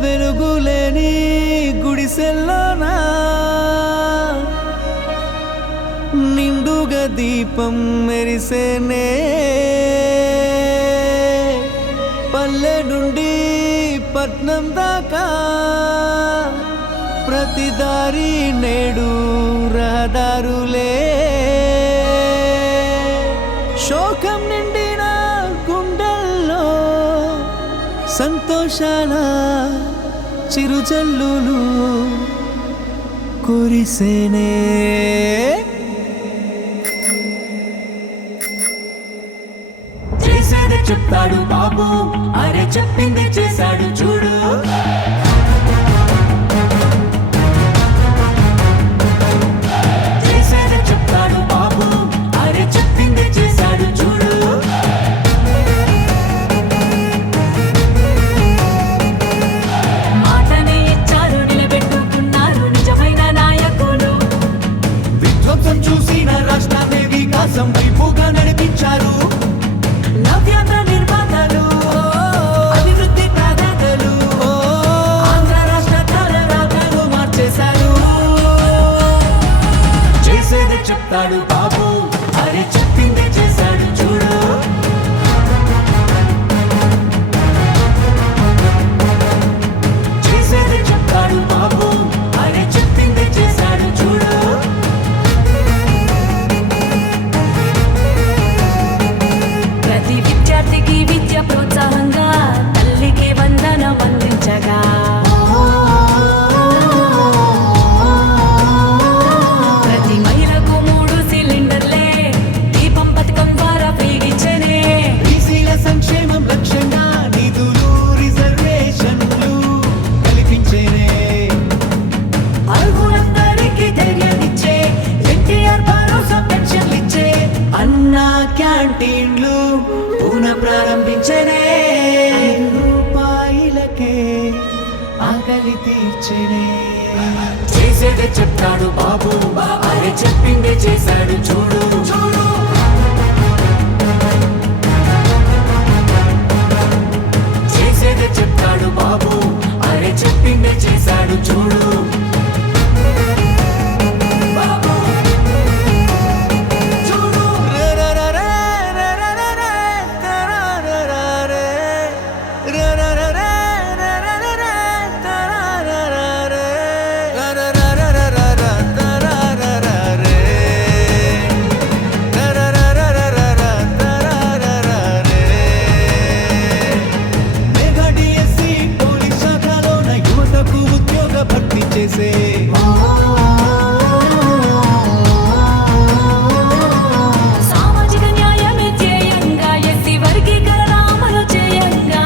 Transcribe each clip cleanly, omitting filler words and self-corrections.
వెలుగులేని గుడిసెల్లోనా నిండుగా దీపం మెరిసేనే పల్లె నుండి పట్నం దాకా ప్రతి దారి నేడు రహదారులే శోకం నిండిన గుండెల్లో సంతోషాల చిరుజల్లులు కురిసేనే చేసేది చెప్తాడు బాబు అరే చెప్పింది చేశాడు చూడు చేసేది చెప్తాడు బాబు అరే చెప్పింది చేశాడు చూడు మాటని ఇచ్చారు నిలబెట్టుకున్నారు నిజమైన నాయకులు విధ్వంసం చూసిన రాష్ట్రాన్ని వికాసం వైపుగా నడిపించారు నవ్యాంధ్ర నిర్మాతలు అభివృద్ధి ప్రదాతలు ఆంధ్ర రాష్ట్ర తలరాతలు మార్చేశారు చేసేది చెప్తాడు బాబు అరే చెప్పింది చేశాడు చూడు చేసేది చెప్తాడు బాబు అరే చెప్పింది చేశాడు చూడు ప్రతి విద్యార్థికి విద్య ప్రోత్సాహంగా తల్లికి వందనం అందించగా ప్రతి మహిళకు 3 సిలిండర్లే దీపం పథకం ద్వారా ఫ్రీగిచ్చనే బీసీల సంక్షేమం లక్ష్యంగా నిధులు రిజర్వేషన్లు కల్పించేనే అర్హులందరికీ ధైర్యాన్నిచ్చే ఎన్టీఆర్ భరోసా పెన్షన్లిచ్చే అన్నా క్యాంటీన్లు పునః ప్రారంభించనే రూపాయలకే ఆకలి తీర్చనే చేసేదే చెప్తాడు బాబు అరే చెప్పిందే చేశాడు చూడు చూడు చేసేదే చెప్తాడు బాబు అరే చెప్పిందే చేశాడు చూడు బాబు చూడు మెగాడిఎస్సి పోలీస్ శాఖలోన యువతకు ఉద్యోగ భర్తీ చేసే సామాజిక న్యాయమే ధ్యేయంగా ఎస్సీ వర్గీకరణ అమలు చేయంగా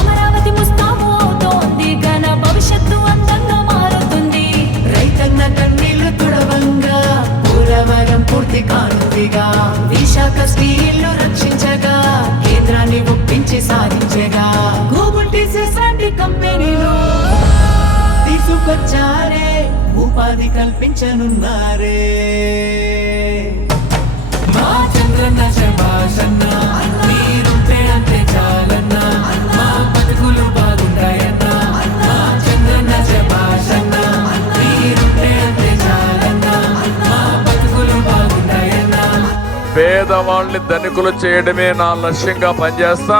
అమరావతి ముస్తాబు అవుతోంది ఘన భవిష్యత్తు అందంగా మారుతుంది రైతన్న కన్నీళ్లు తుడవంగా పోలవరం పూర్తి కానుందిగా విశాఖ స్టీల్ను రక్షించగా కేంద్రాన్ని ఒప్పించి సాధించగా గూగుల్ టీసీఎస్ లాంటి కంపెనీలు తీసుకొచ్చారే ఉపాధి కల్పించనున్నారే మా చంద్రన్న శభాషన్న మీరుంటే అంతే చాలన్నా మా బతుకులు బాగుంటాయన్నా మా చంద్రన్న శభాషన్న మీరుంటే అంతే చాలన్నా మా బతుకులు బాగుంటాయన్నా పేదవాళ్ళని ధనికులు చేయడమే నా లక్ష్యంగా పనిచేస్తా.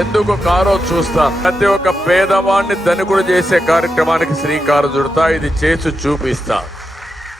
ఎందుకు కారో చూస్తా. ప్రతి ఒక్క పేదవాడిని ధనికులు చేసే కార్యక్రమానికి శ్రీకారం చుడతా. ఇది చేసి చూపిస్తా.